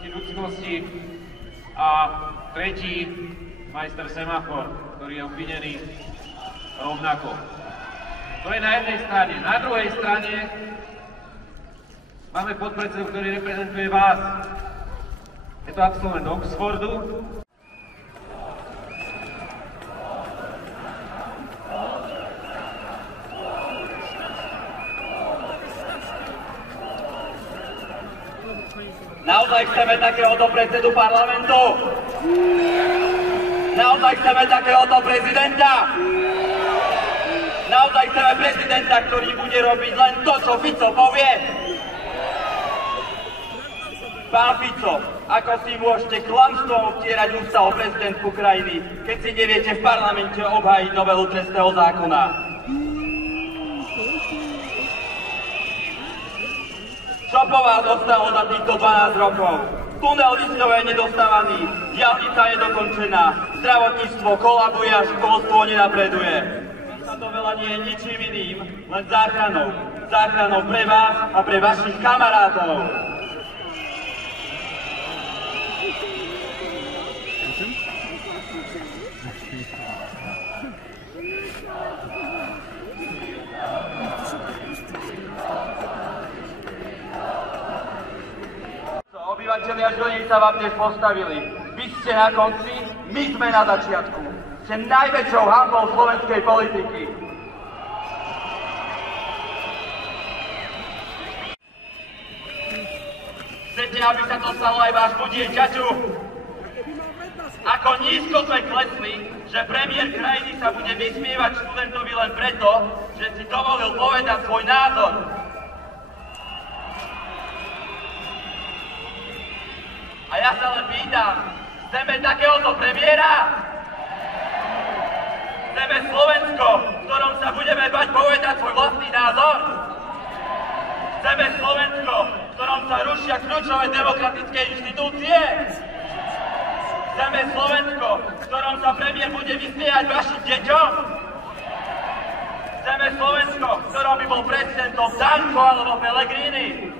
proti ľudskosti a tretí majster Semafor, ktorý je obvinený rovnako. To je na jednej strane. Na druhej strane máme podpredsedu, ktorý reprezentuje vás. Je to absolvent Oxfordu. Naozaj chceme takéhoto predsedu parlamentu? Naozaj chceme takéhoto prezidenta? Naozaj chceme prezidenta, ktorý bude robiť len to, čo Fico povie? Pán Fico, ako si môžete klamstvom obtierať ústa o prezidentku krajiny, keď si neviete v parlamente obhájiť novelu trestného zákona? Čo po vás ostalo za týchto 12 rokov? Tunel Višňové je nedostávaný, diaľnica je dokončená, zdravotníctvo kolabuje a školstvo nenapreduje. Tá novela nie je ničím iným, len záchranou. Záchranou pre vás a pre vašich kamarátov. Obyvateľi a ľudí sa vám dnes postavili. Vy ste na konci, my sme na začiatku. Ste najväčšou hanbou slovenskej politiky. Chcete, aby sa to stalo aj vášmu dieťaťu? Ako nízko sme klesli, že premiér krajiny sa bude vysmievať študentovi len preto, že si dovolil povedať svoj názor. A ja sa len pýtam, chceme takéhoto premiéra? Chceme Slovensko, v ktorom sa budeme bať povedať svoj vlastný názor? Chceme Slovensko, v ktorom sa rušia kľúčové demokratické inštitúcie? Chceme Slovensko, v ktorom sa premiér bude vysmievať vašim deťom? Chceme Slovensko, v ktorom by bol prezidentom Danko alebo Pellegrini?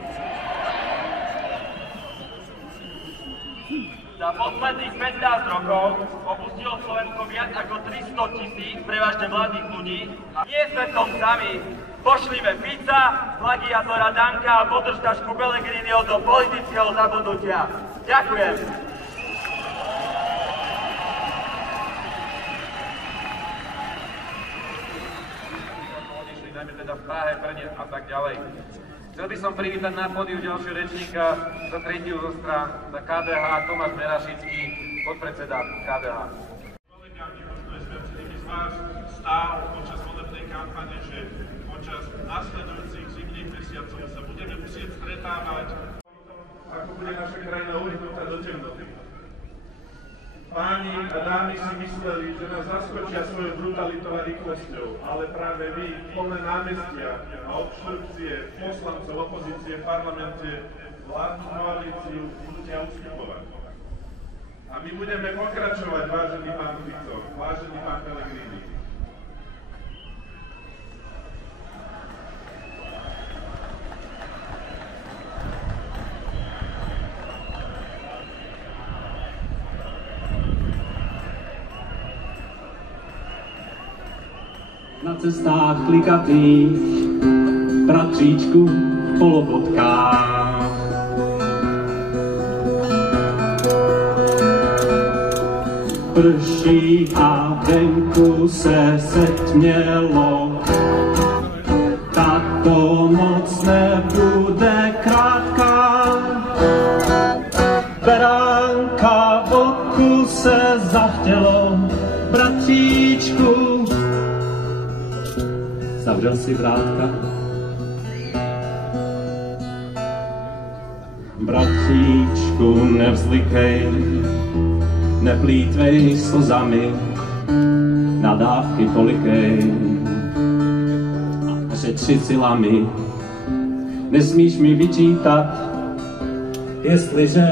Za posledných 15 rokov opustilo Slovensko viac ako 300 000 prevažne mladých ľudí a nie sme v tom sami. Pošlime Fica, plagiátora Danka a podržtašku Pellegriniho do politického zabudnutia. Ďakujem. Odišli najmä teda v Prahe, Brne a tak ďalej. Chcel by som privítať na pódiu ďalšieho rečníka za tretiu zo strán za KDH, Tomáš Merašický, podpredseda KDH. Kolegami, možno je viacerými z vás stál počas volebnej kampane, že počas nasledujúcich zimných mesiacov sa budeme musieť stretávať, ako bude naša krajina uvrhnutá do temnoty. Páni a dámy si mysleli, že nás zaskočia svojou brutalitou a rýchlosťou, ale práve vy, plné námestia a obštrukcie poslancov opozície v parlamente, vládnu koalíciu budete ustupovať. A my budeme pokračovať, vážený pán Fico, vážený pán Pellegrini. Na cestách klikatých, bratříčku v polobotkách. Prší a venku se setmělo, tato noc nebude krátká. Beránka v oku se zachtělo, bratříčku. Zavřel si vrátka. Bratříčku, nevzlikej, neplýtvej slzami, nadávky tolikej a šetři silami. Nesmíš mi vyčítat, jestliže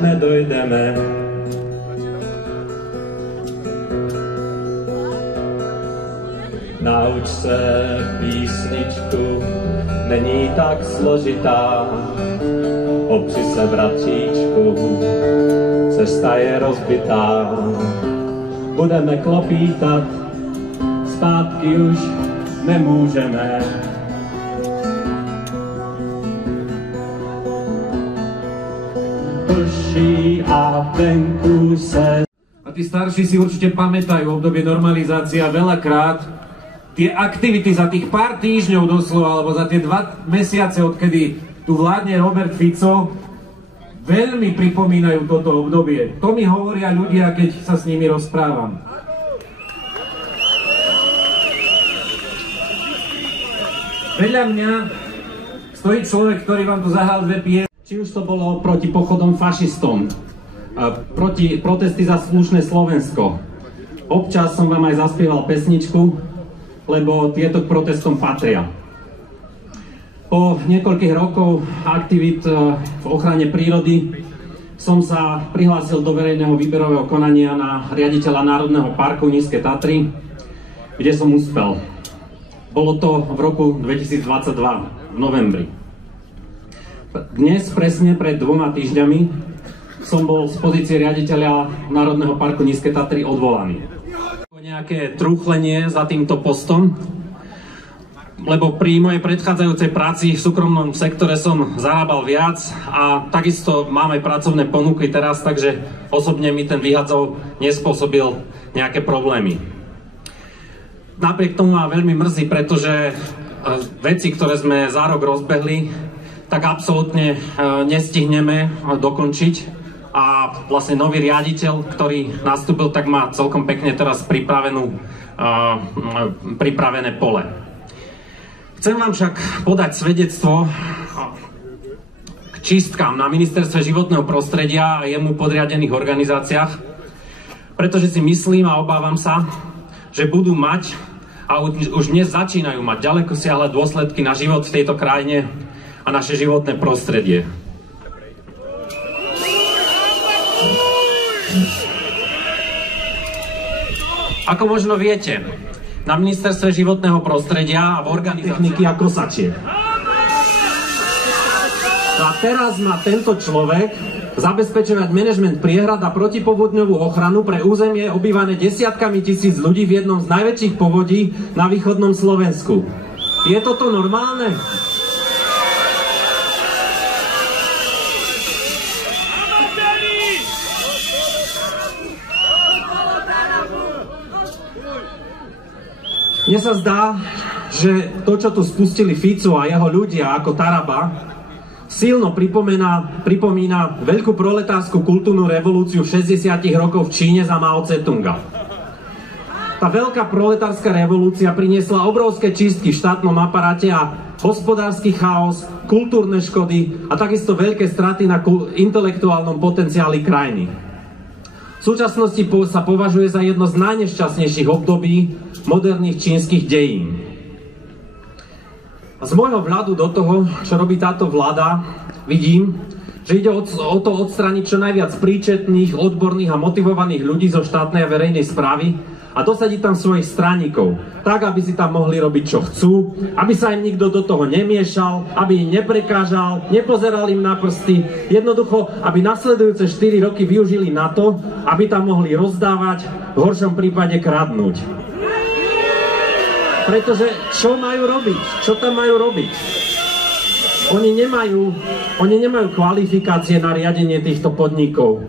nedojdeme. Nauč se písničku, není tak složitá. Opři se, bratříčku, cesta je rozbitá. Budeme klopítat, zpátky už nemůžeme. Prší a venku se... A tí starší si určite pamätajú obdobie normalizácia veľakrát. Tie aktivity za tých pár týždňov doslova, alebo za tie 2 mesiace, odkedy tu vládne Robert Fico, veľmi pripomínajú toto obdobie. To mi hovoria ľudia, keď sa s nimi rozprávam. Vedľa mňa stojí človek, ktorý vám tu zahral 2 piesne. Či už to bolo proti pochodom fašistom, proti protesty za slušné Slovensko. Občas som vám aj zaspieval pesničku, lebo tieto k protestom patria. Po niekoľkých rokov aktivít v ochrane prírody som sa prihlásil do verejného výberového konania na riaditeľa Národného parku Nízke Tatry, kde som uspel. Bolo to v roku 2022, v novembri. Dnes, presne pred 2 týždňami, som bol z pozície riaditeľa Národného parku Nízke Tatry odvolaný. Nejaké trúchlenie za týmto postom, lebo pri mojej predchádzajúcej práci v súkromnom sektore som zarábal viac a takisto mám aj pracovné ponuky teraz, takže osobne mi ten výhadzov nespôsobil nejaké problémy. Napriek tomu ma veľmi mrzí, pretože veci, ktoré sme za rok rozbehli, tak absolútne nestihneme dokončiť a vlastne nový riaditeľ, ktorý nastúpil, tak má celkom pekne teraz pripravené pole. Chcem vám však podať svedectvo k čistkám na Ministerstve životného prostredia a jemu podriadených organizáciách, pretože si myslím a obávam sa, že budú mať a už dnes začínajú mať ďalekosiahle dôsledky na život v tejto krajine a naše životné prostredie. Ako možno viete, na Ministerstve životného prostredia a v organizácii techniky a kosačiek. A teraz má tento človek zabezpečovať manažment priehrad a protipovodňovú ochranu pre územie obývané desiatkami tisíc ľudí v jednom z najväčších povodí na východnom Slovensku. Je toto normálne? Mne sa zdá, že to, čo tu spustili Fico a jeho ľudia ako Taraba, silno pripomína veľkú proletárskú kultúrnu revolúciu 60 rokov v Číne za Mao Tse-tunga. Tá veľká proletárska revolúcia priniesla obrovské čistky v štátnom aparáte a hospodársky chaos, kultúrne škody a takisto veľké straty na intelektuálnom potenciáli krajiny. V súčasnosti sa považuje za jedno z najnešťastnejších období moderných čínskych dejín. A z môjho vhľadu do toho, čo robí táto vláda, vidím, že ide o to odstrániť čo najviac príčetných, odborných a motivovaných ľudí zo štátnej a verejnej správy a dosadiť tam svojich straníkov, tak, aby si tam mohli robiť, čo chcú, aby sa im nikto do toho nemiešal, aby im neprekážal, nepozeral im na prsty, jednoducho, aby nasledujúce 4 roky využili na to, aby tam mohli rozdávať, v horšom prípade kradnúť. Pretože čo majú robiť? Čo tam majú robiť? Oni nemajú kvalifikácie na riadenie týchto podnikov.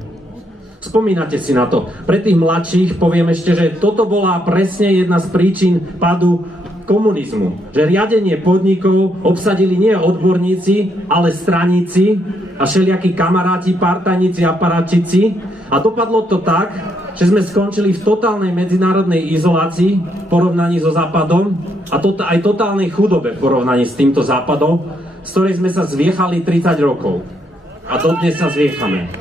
Spomínate si na to. Pre tých mladších poviem ešte, že toto bola presne jedna z príčin pádu komunizmu. Že riadenie podnikov obsadili nie odborníci, ale straníci a všelijakí kamaráti, partajníci, aparátčici. A dopadlo to tak, že sme skončili v totálnej medzinárodnej izolácii v porovnaní so Západom a aj totálnej chudobe v porovnaní s týmto Západom, z ktorej sme sa zviechali 30 rokov. A dodnes sa zviechame.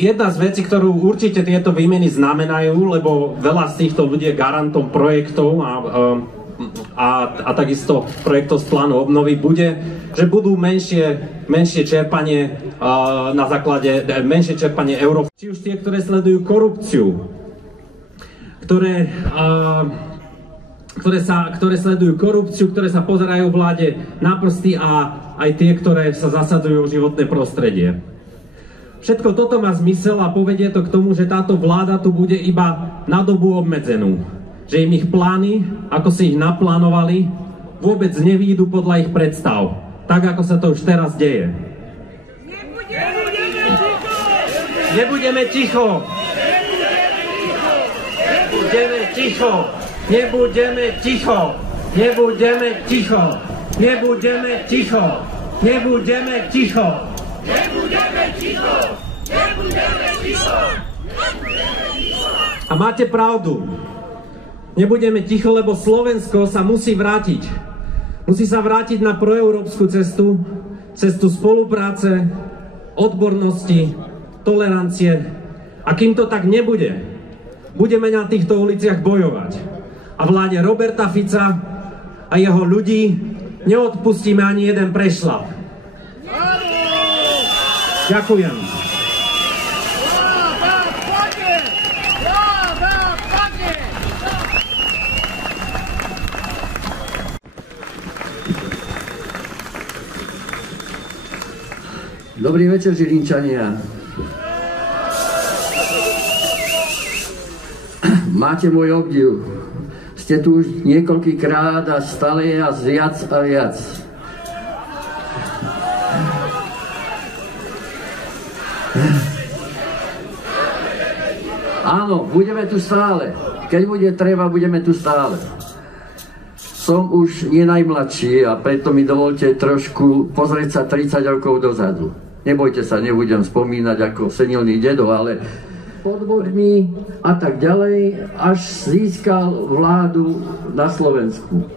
Jedna z vecí, ktorú určite tieto výmeny znamenajú, lebo veľa z týchto ľudí je garantom projektov a a takisto projektov z plánu obnovy bude, že budú menšie čerpanie na základe, menšie čerpanie eur. Či už tie, ktoré sledujú korupciu, ktoré sledujú korupciu, ktoré sa pozerajú vláde na prsty a aj tie, ktoré sa zasadzujú o životné prostredie. Všetko toto má zmysel a povedie to k tomu, že táto vláda tu bude iba na dobu obmedzenú. Že im ich plány, ako si ich naplánovali, vôbec nevídu podľa ich predstav. Tak, ako sa to už teraz deje. Nebudeme ticho! Nebudeme ticho! Nebudeme ticho! Nebudeme ticho! Nebudeme ticho! Nebudeme ticho! Nebudeme ticho! Nebudeme ticho! A máte pravdu. Nebudeme ticho, lebo Slovensko sa musí vrátiť. Musí sa vrátiť na proeurópsku cestu, cestu spolupráce, odbornosti, tolerancie. A kým to tak nebude, budeme na týchto uliciach bojovať. A vláde Roberta Fica a jeho ľudí neodpustíme ani jeden prešľap. Ďakujem. Dobrý večer, Žilinčania. Máte môj obdiv. Ste tu už niekoľkýkrát a stále je viac a viac. Áno, budeme tu stále. Keď bude treba, budeme tu stále. Som už nie najmladší a preto mi dovolte trošku pozrieť sa 30 rokov dozadu. Nebojte sa, nebudem spomínať ako senilný dedo, ale podvodmi a tak ďalej, až získal vládu na Slovensku.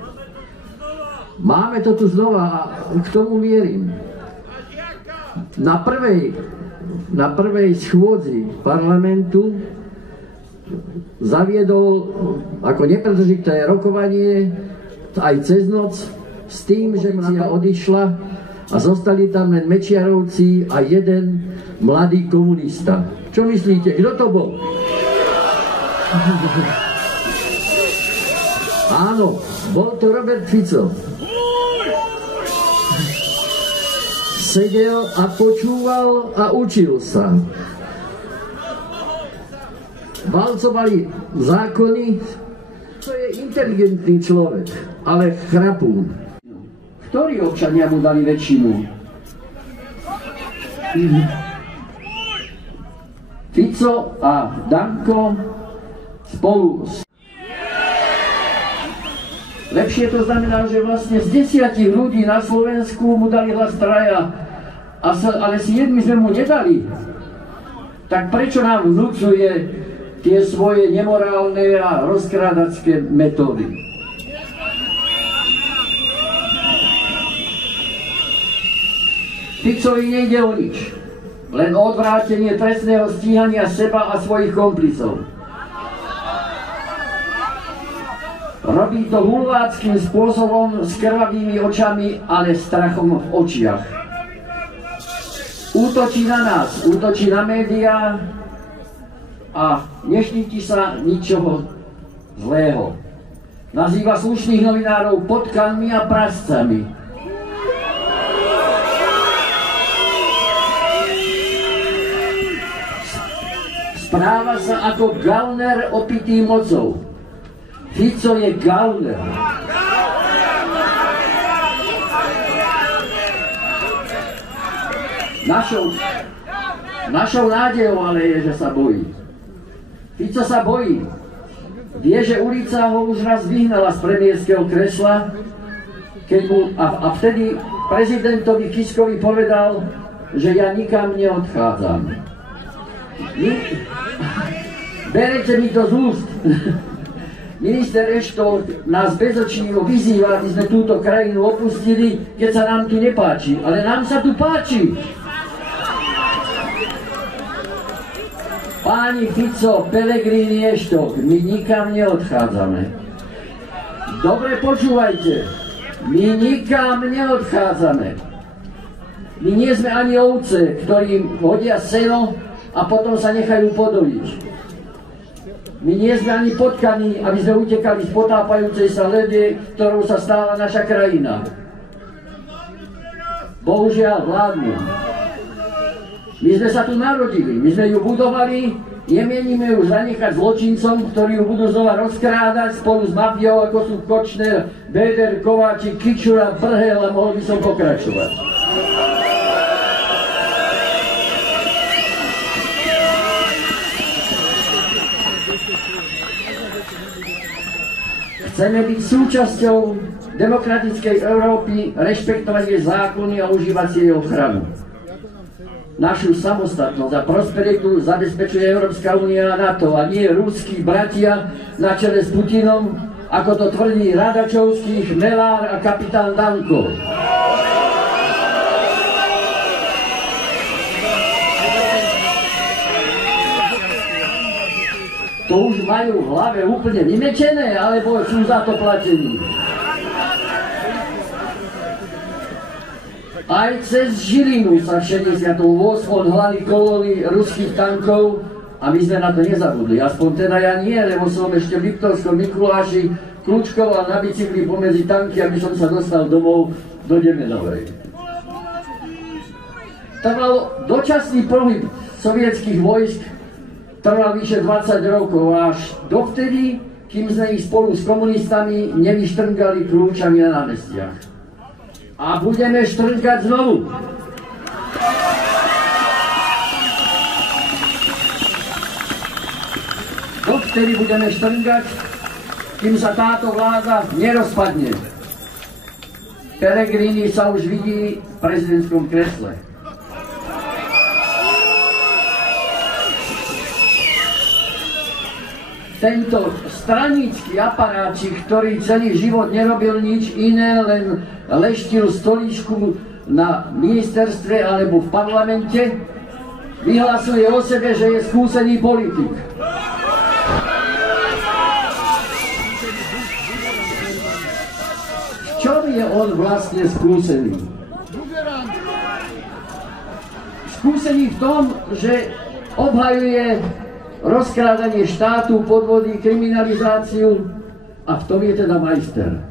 Máme to tu znova a k tomu mierim. Na prvej schôdzi parlamentu zaviedol ako nepretržité rokovanie aj cez noc s tým, že mňa odišla a zostali tam len Mečiarovci a jeden mladý komunista. Čo myslíte? Kto to bol? Áno, bol to Robert Fico. Sedel a počúval a učil sa. Valcovali zákony. To je inteligentný človek, ale chrapún. Ktorí občania mu dali väčšinu? Fico a Danko spolu. Lepšie to znamená, že vlastne z 10 ľudí na Slovensku mu dali hlas traja, ale si jedni sme mu nedali. Tak prečo nám vnúcuje tie svoje nemorálne a rozkrádačské metódy? Ficovi nejde o nič, len o odvrátenie trestného stíhania seba a svojich komplicov. Robí to hulváckým spôsobom, s krvavými očami, ale strachom v očiach. Útočí na nás, útočí na médiá a neštíti sa ničoho zlého. Nazýva slušných novinárov potkanmi a prascami. Správa sa ako gauner opitý mocou. Fico je gauner. Našou nádejou ale je, že sa bojí. Fico sa bojí. Vie, že ulica ho už raz vyhnala z premiérskeho kresla, keď mu, a vtedy prezidentovi Kiskovi povedal, že ja nikam neodchádzam. Berete mi to z úst. Minister Eštolt nás bezočnivo vyzýva, aby sme túto krajinu opustili, keď sa nám tu nepáči. Ale nám sa tu páči. Páni Fico, Pellegrini, Eštolt, my nikam neodchádzame. Dobre počúvajte, my nikam neodchádzame. My nie sme ani ovce, ktorým hodia seno a potom sa nechajú podojiť. My nie sme ani potkaní, aby sme utekali z potápajúcej sa lede, ktorou sa stáva naša krajina. Bohužiaľ vládnu. My sme sa tu narodili, my sme ju budovali, nemienime ju zanechať zločincom, ktorí ju budú znova rozkrádať spolu s mafiou, ako sú Kočner, Beder, Kováčik, Kičura, Brhel a mohol by som pokračovať. Chceme byť súčasťou demokratickej Európy, rešpektovať jej zákony a užívať si jej ochranu. Našu samostatnosť a prosperitu zabezpečuje Európska únia a NATO a nie ruskí bratia na čele s Putinom, ako to tvrdí Radačovský, Chmelár a kapitán Danko. To už majú v hlave úplne vymečené, alebo sú za to platení. Aj cez Žilinu sa v 68. odhlali kolóny ruských tankov a my sme na to nezabudli. Aspoň teda ja nie, lebo som ešte v Liptovskom Mikuláši kľúčkoval na bicykli pomedzi tanky, aby som sa dostal domov do Demenovej. Trval dočasný pohyb sovietských vojsk, trval vyše 20 rokov, až dovtedy, kým sme ich spolu s komunistami nevyštrngali kľúčami na námestiach. A budeme štrnkať znovu. Dovtedy budeme štrnkať, kým sa táto vláda nerozpadne. Pellegrini sa už vidí v prezidentskom kresle. Tento stranický aparáčik, ktorý celý život nerobil nič iné, len leštil stolíčku na ministerstve alebo v parlamente, vyhlasuje o sebe, že je skúsený politik. V čom je on vlastne skúsený? Skúsený v tom, že obhajuje rozkrádanie štátu, podvody, kriminalizáciu a v tom je teda majster.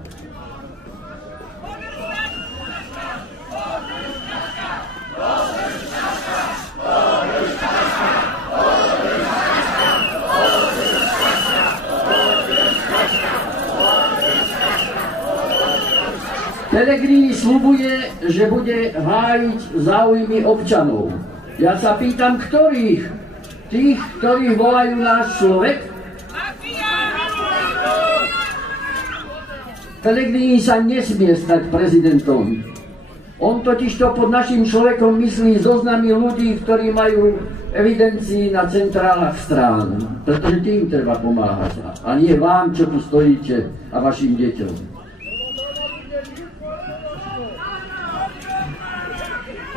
Pellegrini sľubuje, že bude hájiť záujmy občanov. Ja sa pýtam, ktorých? Tých, ktorí volajú náš človek? Pellegrini sa nesmie stať prezidentom. On totižto pod našim človekom myslí zoznamy ľudí, ktorí majú evidencii na centrálach strán. Pretože tým treba pomáhať. A nie vám, čo tu stojíte, a vašim deťom.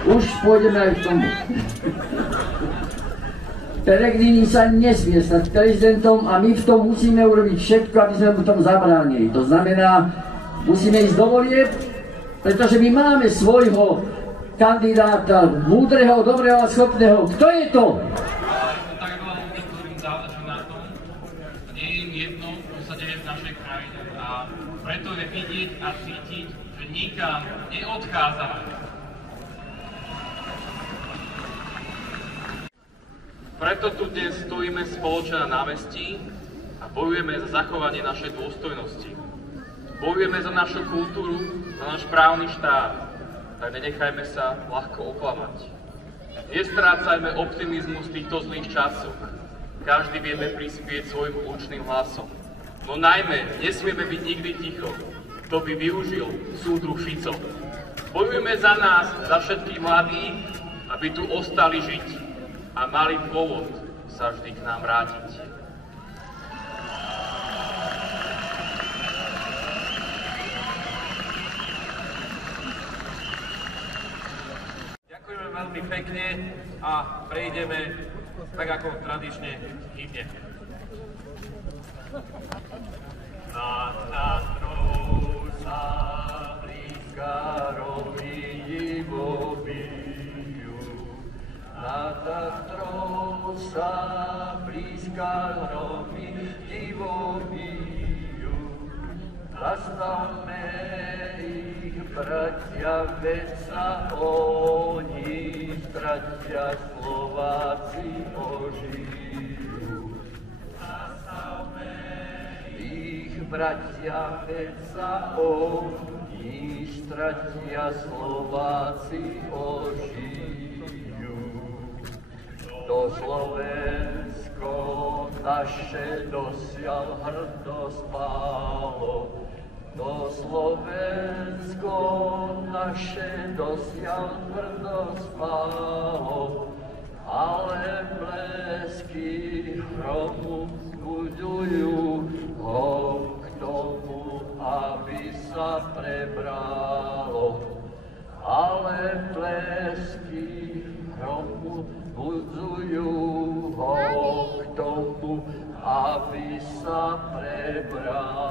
Už pôjdeme aj k tomu. Pellegrini sa nesmie stať prezidentom a my v tom musíme urobiť všetko, aby sme mu tom zabránili. To znamená, musíme ísť do volieb, pretože my máme svojho kandidáta, múdreho, dobrého a schopného. Kto je to? Tak ako vám ktorým záleží na tom, nie je im jedno, čo sa deje v našej krajine. A preto je vidieť a cítiť, že nikam neodchádzame. Preto tu dnes stojíme spoločne na námestí a bojujeme za zachovanie našej dôstojnosti. Bojujeme za našu kultúru, za náš právny štát. Tak nenechajme sa ľahko oklamať. Nestrácajme optimizmus v týchto zlých časoch. Každý vieme prispieť svojim účným hlasom. No najmä nesmieme byť nikdy ticho. Kto by využil súdruh Fico. Bojujeme za nás, za všetkých mladých, aby tu ostali žiť a mali dôvod sa vždy k nám vrátiť. Ďakujeme veľmi pekne a prejdeme tak ako tradične hymne. Zastavme ich, bratia, veď sa oni, bratia Slováci, ožijú. Zastavme ich, bratia, veď sa oni, bratia Slováci, ožijú. To Slovensko naše dosiaľ hrdo spálo, to Slovensko naše dosiaľ tvrdo spálo, ale blesky hromu vzbudujú ho k tomu, aby sa prebralo. Ale blesky hromu vzbudzujú ho k tomu, aby sa prebralo.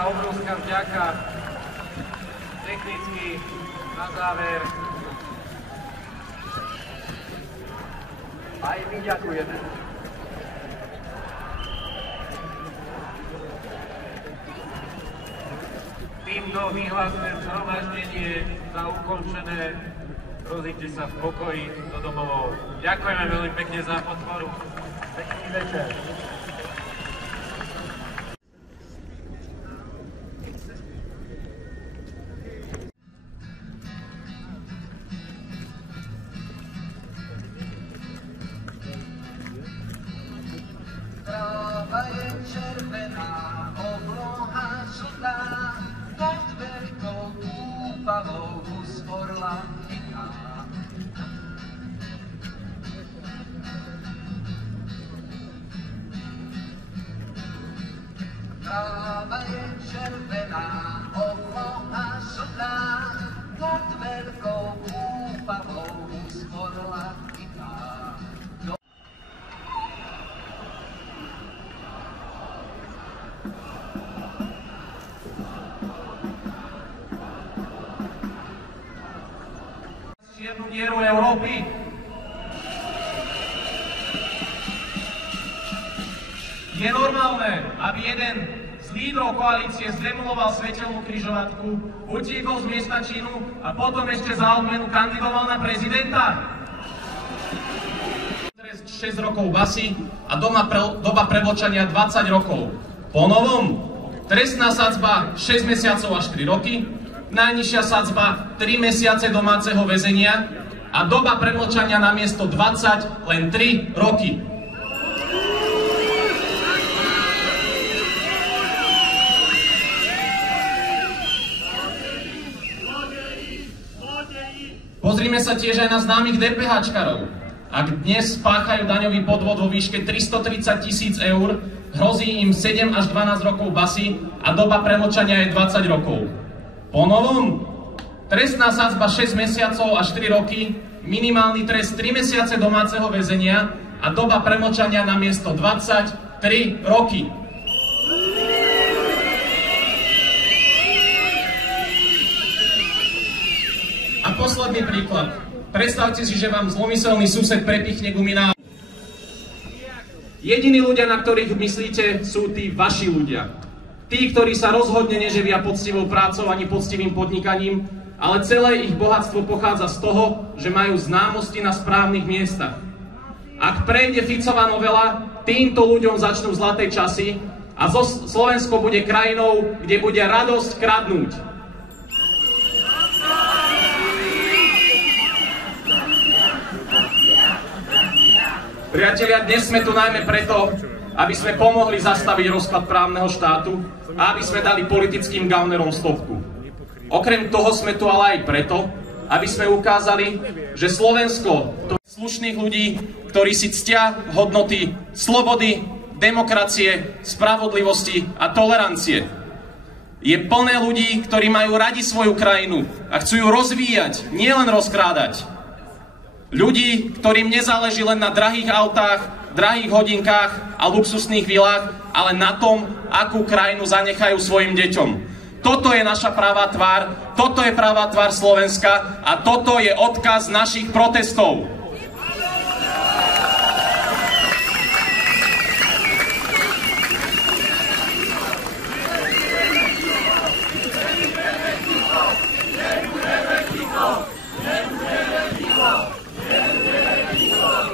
Obrovská vďaka. Technicky na záver. Aj my ďakujeme. Týmto vyhlasujem zhromaždenie za ukončené. Rozíďte sa v pokoji do domovov. Ďakujeme veľmi pekne za podporu. Pekný večer. Tráva je červená, obloha žltá, pod veľkou úpavou z orla chytá. Tráva je červená, obloha žltá, pod veľkou úpavou z orla chytá. Čiernu dieru Európy. Je normálne, aby jeden z lídrov koalície zdemoloval svetelnú križovatku, utiekol z miesta činu a potom ešte za odmenu kandidoval na prezidenta? 6 rokov basy a doba prevlčania 20 rokov. Po novom trestná sadzba 6 mesiacov až 3 roky, najnižšia sadzba 3 mesiace domáceho väzenia a doba premlčania namiesto 20 len 3 roky. Pozrime sa tiež aj na známych DPH-čkarov. Ak dnes spáchajú daňový podvod vo výške 330 000 eur, hrozí im 7 až 12 rokov basy a doba premlčania je 20 rokov. Po novom trestná sadzba 6 mesiacov až 4 roky, minimálny trest 3 mesiace domáceho väzenia a doba premlčania namiesto 23 roky. A posledný príklad. Predstavte si, že vám zlomyselný sused prepichne guminál. Jediní ľudia, na ktorých myslíte, sú tí vaši ľudia. Tí, ktorí sa rozhodne neživia poctivou prácou ani poctivým podnikaním, ale celé ich bohatstvo pochádza z toho, že majú známosti na správnych miestach. Ak prejde Ficová novela, týmto ľuďom začnú zlaté časy a Slovensko bude krajinou, kde bude radosť kradnúť. Priatelia, dnes sme tu najmä preto, aby sme pomohli zastaviť rozpad právneho štátu a aby sme dali politickým gaunerom stopku. Okrem toho sme tu ale aj preto, aby sme ukázali, že Slovensko to je slušných ľudí, ktorí si ctia hodnoty slobody, demokracie, spravodlivosti a tolerancie. Je plné ľudí, ktorí majú radi svoju krajinu a chcú ju rozvíjať, nielen rozkrádať. Ľudí, ktorým nezáleží len na drahých autách, drahých hodinkách a luxusných vilách, ale na tom, akú krajinu zanechajú svojim deťom. Toto je naša pravá tvár, toto je pravá tvár Slovenska a toto je odkaz našich protestov.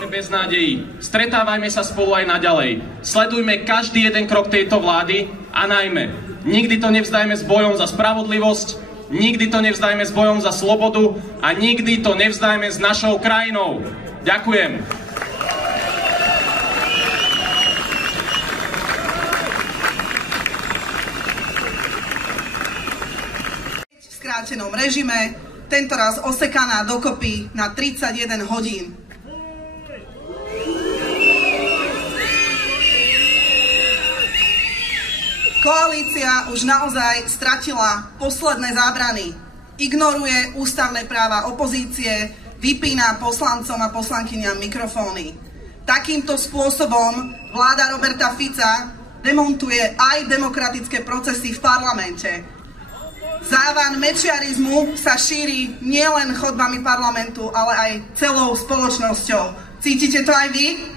Bez nádejí. Stretávajme sa spolu aj naďalej. Sledujme každý jeden krok tejto vlády a najmä, nikdy to nevzdajme s bojom za spravodlivosť, nikdy to nevzdajme s bojom za slobodu a nikdy to nevzdajme s našou krajinou. Ďakujem. V skrátenom režime, tentoraz osekaná dokopy na 31 hodín. Koalícia už naozaj stratila posledné zábrany. Ignoruje ústavné práva opozície, vypína poslancom a poslankyňam mikrofóny. Takýmto spôsobom vláda Roberta Fica demontuje aj demokratické procesy v parlamente. Závan mečiarizmu sa šíri nielen chodbami parlamentu, ale aj celou spoločnosťou. Cítite to aj vy?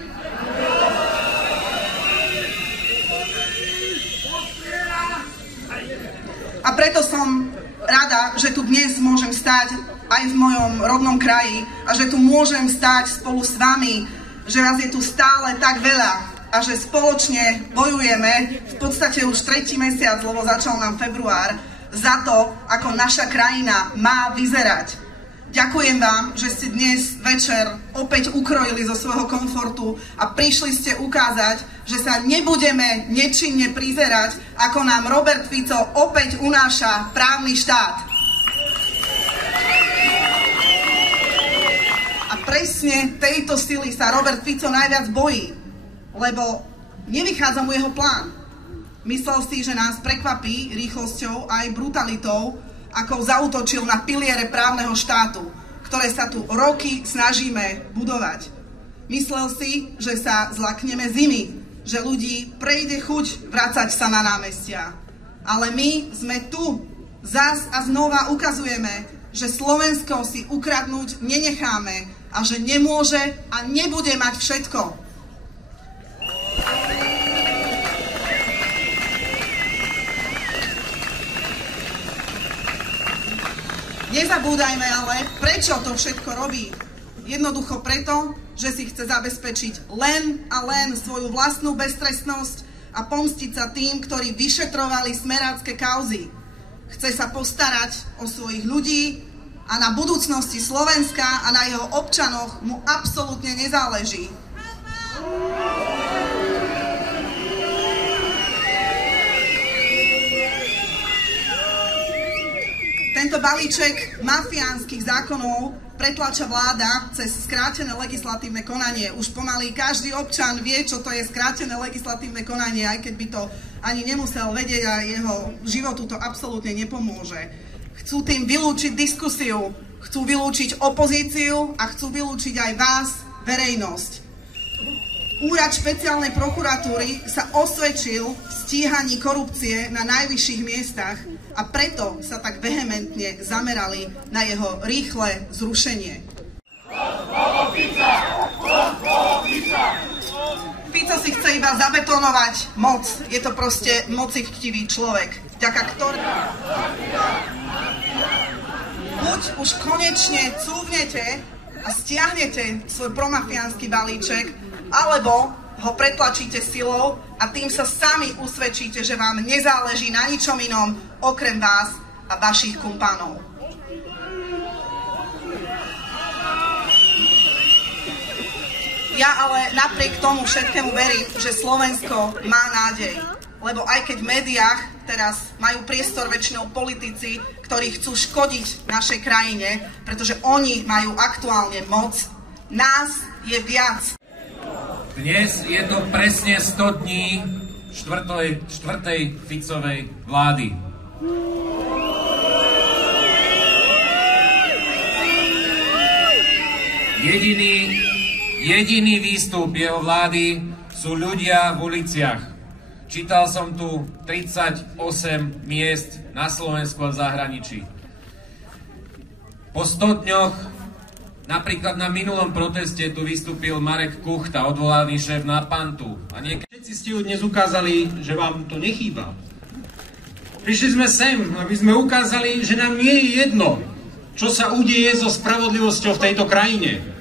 A preto som rada, že tu dnes môžem stáť aj v mojom rodnom kraji a že tu môžem stáť spolu s vami, že vás je tu stále tak veľa a že spoločne bojujeme v podstate už 3. mesiac, lebo začal nám február, za to, ako naša krajina má vyzerať. Ďakujem vám, že ste dnes večer opäť ukrojili zo svojho komfortu a prišli ste ukázať, že sa nebudeme nečinne prizerať, ako nám Robert Fico opäť unáša právny štát. A presne tejto sily sa Robert Fico najviac bojí, lebo nevychádza mu jeho plán. Myslel si, že nás prekvapí rýchlosťou aj brutalitou, ako zaútočil na piliere právneho štátu, ktoré sa tu roky snažíme budovať. Myslel si, že sa zlakneme zimy, že ľudí prejde chuť vracať sa na námestia. Ale my sme tu. Zas a znova ukazujeme, že Slovensko si ukradnúť nenecháme a že nemôže a nebude mať všetko. Nezabúdajme ale, prečo to všetko robí. Jednoducho preto, že si chce zabezpečiť len a len svoju vlastnú beztrestnosť a pomstiť sa tým, ktorí vyšetrovali smerácké kauzy. Chce sa postarať o svojich ľudí a na budúcnosti Slovenska a na jeho občanoch mu absolútne nezáleží. Tento balíček mafiánskych zákonov pretláča vláda cez skrátené legislatívne konanie. Už pomaly každý občan vie, čo to je skrátené legislatívne konanie, aj keď by to ani nemusel vedieť a jeho životu to absolútne nepomôže. Chcú tým vylúčiť diskusiu, chcú vylúčiť opozíciu a chcú vylúčiť aj vás, verejnosť. Úrad špeciálnej prokuratúry sa osvedčil v stíhaní korupcie na najvyšších miestach a preto sa tak vehementne zamerali na jeho rýchle zrušenie. Fico si chce iba zabetonovať moc. Je to proste mocichtivý človek, vďaka ktorému buď už konečne cúvnete a stiahnete svoj promafiánsky balíček, alebo ho pretlačíte silou a tým sa sami usvedčíte, že vám nezáleží na ničom inom, okrem vás a vašich kumpánov. Ja ale napriek tomu všetkému verím, že Slovensko má nádej. Lebo aj keď v médiách teraz majú priestor väčšinou politici, ktorí chcú škodiť našej krajine, pretože oni majú aktuálne moc, nás je viac. Dnes je to presne 100 dní štvrtej Ficovej vlády. Jediný výstup jeho vlády sú ľudia v uliciach. Čítal som tu 38 miest na Slovensku a v zahraničí. Po 100 dňoch, napríklad na minulom proteste, tu vystúpil Marek Kuchta, odvolaný šéf na Pantu. A Všetci ste ju dnes ukázali, že vám to nechýba. Prišli sme sem, aby sme ukázali, že nám nie je jedno, čo sa udeje so spravodlivosťou v tejto krajine.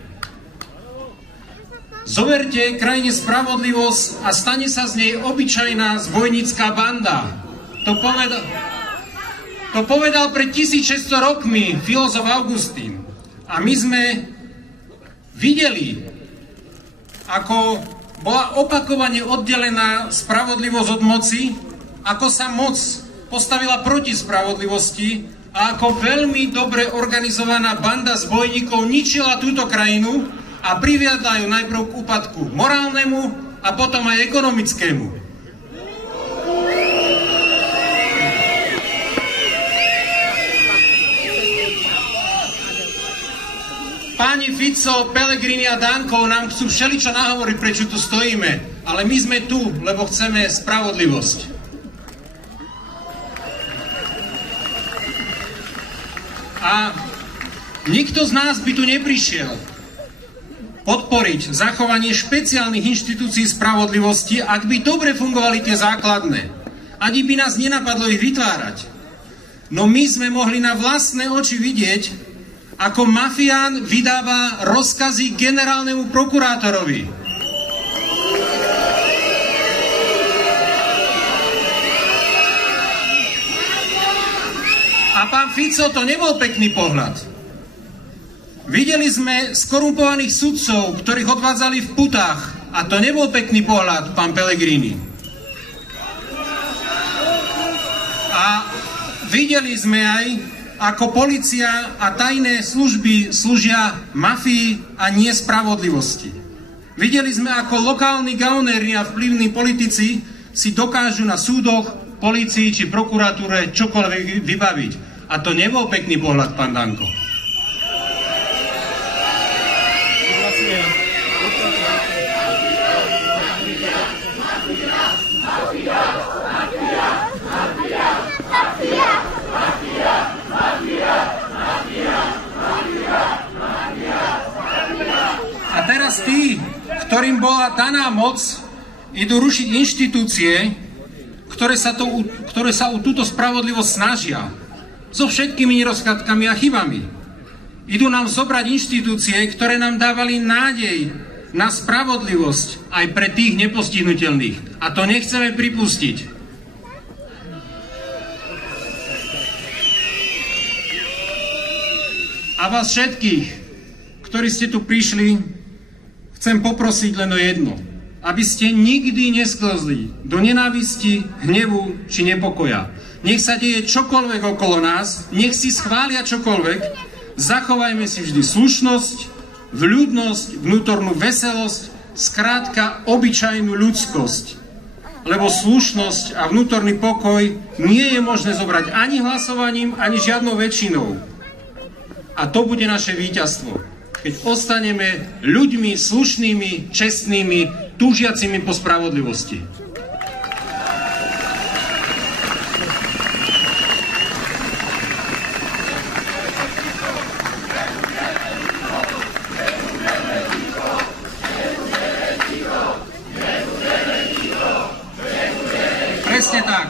Zoberte krajine spravodlivosť a stane sa z nej obyčajná zbojnícka banda. To povedal pred 1600 rokmi filozof Augustín. A my sme videli, ako bola opakovane oddelená spravodlivosť od moci, ako sa moc postavila proti spravodlivosti a ako veľmi dobre organizovaná banda zbojníkov ničila túto krajinu a priviedla ju najprv k úpadku morálnemu a potom aj ekonomickému. Páni Fico, Pellegrini a Danko nám chcú všeličo nahovoriť, prečo tu stojíme, ale my sme tu, lebo chceme spravodlivosť. A nikto z nás by tu neprišiel podporiť zachovanie špeciálnych inštitúcií spravodlivosti, ak by dobre fungovali tie základné. Ani by nás nenapadlo ich vytvárať. No my sme mohli na vlastné oči vidieť, ako mafián vydáva rozkazy generálnemu prokurátorovi. A pán Fico, to nebol pekný pohľad. Videli sme skorumpovaných sudcov, ktorých odvádzali v putách. A to nebol pekný pohľad, pán Pellegrini. A videli sme aj, ako polícia a tajné služby slúžia mafii a nie spravodlivosti. Videli sme, ako lokálni gaunéri a vplyvní politici si dokážu na súdoch, polícii či prokuratúre čokoľvek vybaviť. A to nebol pekný pohľad, pán Danko. A teraz tí, ktorým bola daná moc, idú rušiť inštitúcie, ktoré sa o túto spravodlivosť snažia. So všetkými nedostatkami a chybami. Idú nám zobrať inštitúcie, ktoré nám dávali nádej na spravodlivosť aj pre tých nepostihnuteľných. A to nechceme pripustiť. A vás všetkých, ktorí ste tu prišli, chcem poprosiť len o jedno. Aby ste nikdy nesklzli do nenávisti, hnevu či nepokoja. Nech sa deje čokoľvek okolo nás, nech si schvália čokoľvek, zachovajme si vždy slušnosť, vľúdnosť, vnútornú veselosť, skrátka obyčajnú ľudskosť. Lebo slušnosť a vnútorný pokoj nie je možné zobrať ani hlasovaním, ani žiadnou väčšinou. A to bude naše víťazstvo, keď ostaneme ľuďmi slušnými, čestnými, túžiacimi po spravodlivosti. Presne tak.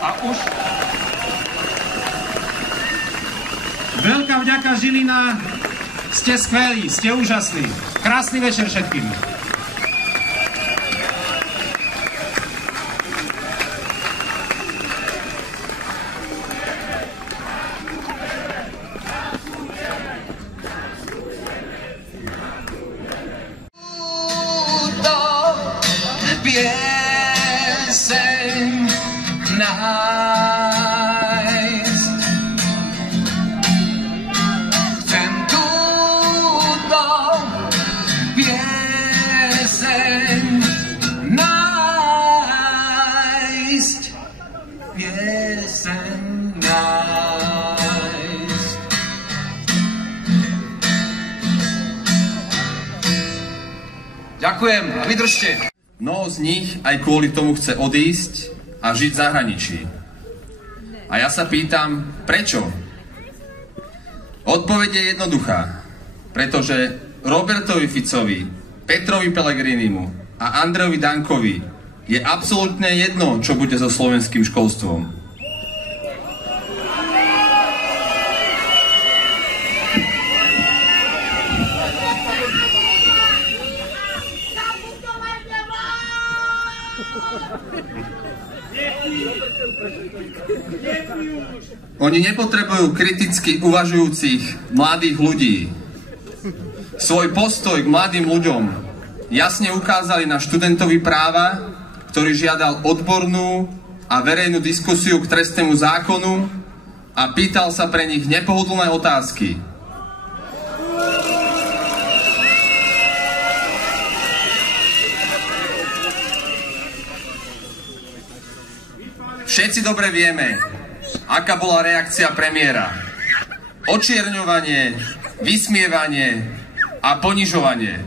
A už veľká vďaka, Žilina, ste skvelí, ste úžasní. Krásny večer všetkým. Ďakujem a vydržte. Mnoho z nich aj kvôli tomu chce odísť a žiť v zahraničí. A ja sa pýtam, prečo? Odpoveď je jednoduchá. Pretože Robertovi Ficovi, Petrovi Pellegrinimu a Andrejovi Dankovi je absolútne jedno, čo bude so slovenským školstvom. Oni nepotrebujú kriticky uvažujúcich mladých ľudí. Svoj postoj k mladým ľuďom jasne ukázali na študentovi práva, ktorý žiadal odbornú a verejnú diskusiu k trestnému zákonu a pýtal sa pre nich nepohodlné otázky. Všetci dobre vieme, aká bola reakcia premiéra. Očierňovanie, vysmievanie a ponižovanie.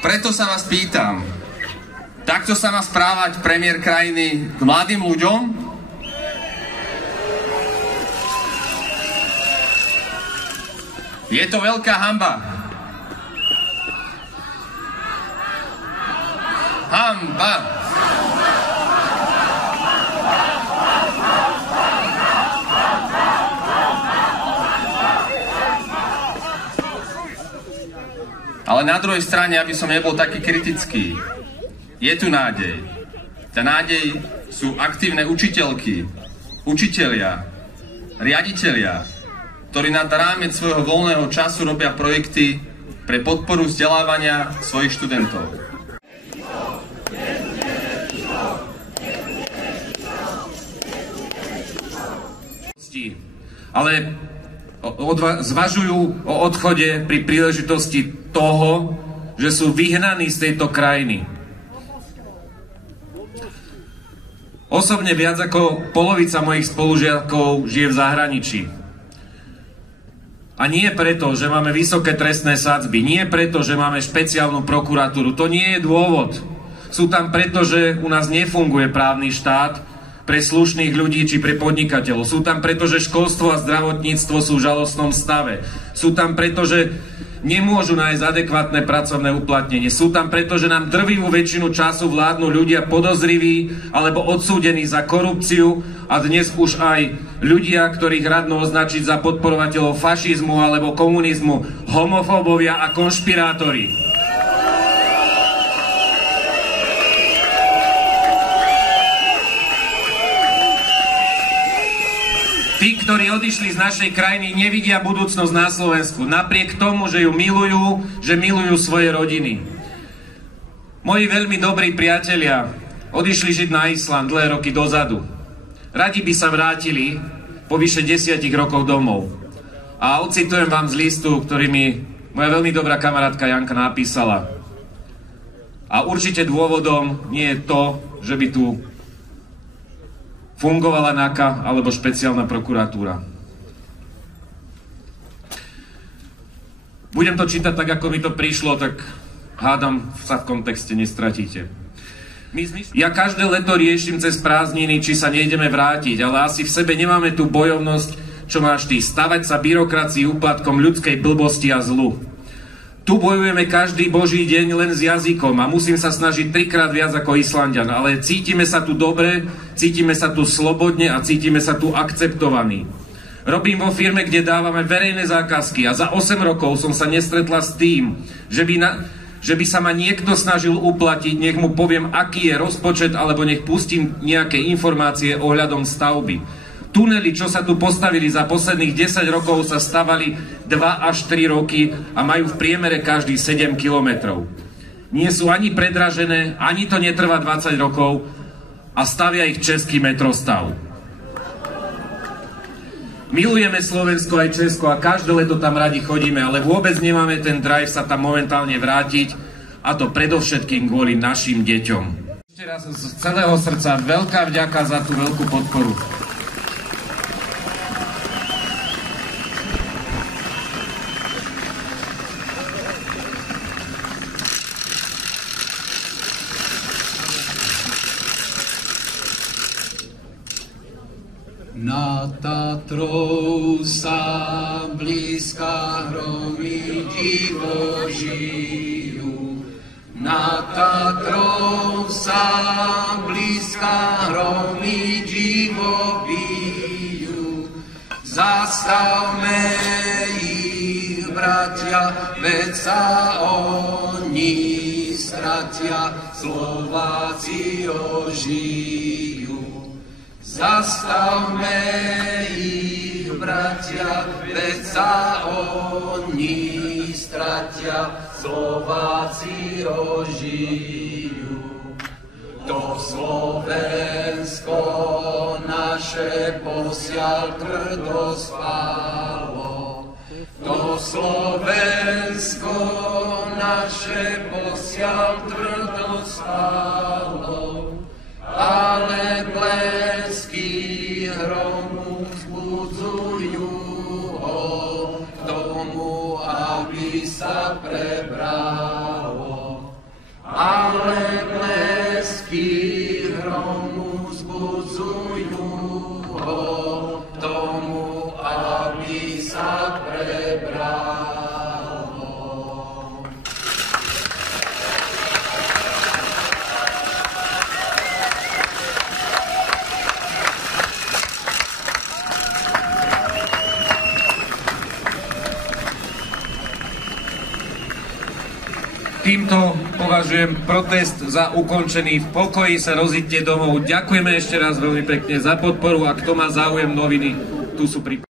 Preto sa vás pýtam, takto sa má správať premiér krajiny k mladým ľuďom? Je to veľká hanba. Hanba. Ale na druhej strane, aby som nebol taký kritický, je tu nádej. Tá nádej sú aktívne učiteľky, učitelia, riaditelia, ktorí nad rámec svojho voľného času robia projekty pre podporu vzdelávania svojich študentov. Ale zvažujú o odchode pri príležitosti toho, že sú vyhnaní z tejto krajiny. Osobne viac ako polovica mojich spolužiakov žije v zahraničí. A nie preto, že máme vysoké trestné sadzby, nie preto, že máme špeciálnu prokuratúru, to nie je dôvod. Sú tam preto, že u nás nefunguje právny štát pre slušných ľudí či pre podnikateľov. Sú tam preto, že školstvo a zdravotníctvo sú v žalostnom stave. Sú tam preto, že nemôžu nájsť adekvátne pracovné uplatnenie. Sú tam preto, že nám drvivú väčšinu času vládnu ľudia podozriví alebo odsúdení za korupciu a dnes už aj ľudia, ktorých radno označiť za podporovateľov fašizmu alebo komunizmu, homofóbovia a konšpirátori. Tí, ktorí odišli z našej krajiny, nevidia budúcnosť na Slovensku. Napriek tomu, že ju milujú, že milujú svoje rodiny. Moji veľmi dobrí priatelia odišli žiť na Island dlhé roky dozadu. Radi by sa vrátili po vyše 10 rokov domov. A ocitujem vám z listu, ktorý mi moja veľmi dobrá kamarátka Janka napísala. A určite dôvodom nie je to, že by tu fungovala NAKA alebo špeciálna prokuratúra. Budem to čítať tak, ako mi to prišlo, tak hádam sa v kontexte nestratíte. Ja každé leto riešim cez prázdniny, či sa nejdeme vrátiť, ale asi v sebe nemáme tú bojovnosť, čo máš ty. Stavať sa byrokracii úplatkom ľudskej blbosti a zlu. Tu bojujeme každý boží deň len s jazykom a musím sa snažiť 3-krát viac ako Islanďan, ale cítime sa tu dobre, cítime sa tu slobodne a cítime sa tu akceptovaní. Robím vo firme, kde dávame verejné zákazky a za 8 rokov som sa nestretla s tým, že by sa ma niekto snažil uplatiť, nech mu poviem, aký je rozpočet, alebo nech pustím nejaké informácie ohľadom stavby. Tunely, čo sa tu postavili za posledných 10 rokov, sa stavali 2 až 3 roky a majú v priemere každý 7 kilometrov. Nie sú ani predražené, ani to netrvá 20 rokov a stavia ich český metrostav. Milujeme Slovensko aj Česko a každé leto tam radi chodíme, ale vôbec nemáme ten drive sa tam momentálne vrátiť, a to predovšetkým kvôli našim deťom. Ešte raz z celého srdca veľká vďaka za tú veľkú podporu. Tatrov sa blízka hromy divo žijú. Nad Tatrov sa blízka hromy divo bijú. Zastavme ich, bratia, veď sa oni stratia, Slováci ožijú. Zastavme ich, bratia, veď sa oni stratia, Slováci ožijú. To Slovensko naše posiaľ tvrdo spálo. To Slovensko naše posiaľ tvrdo spálo. Ale blesky hromu vzbudzujú ho k tomu, aby sa prebralo. Ale blesky hromu vzbudzujú ho k tomu, aby sa prebralo. Týmto považujem protest za ukončený. V pokoji sa rozíďte domov. Ďakujeme ešte raz veľmi pekne za podporu a kto má záujem noviny, tu sú pripravené.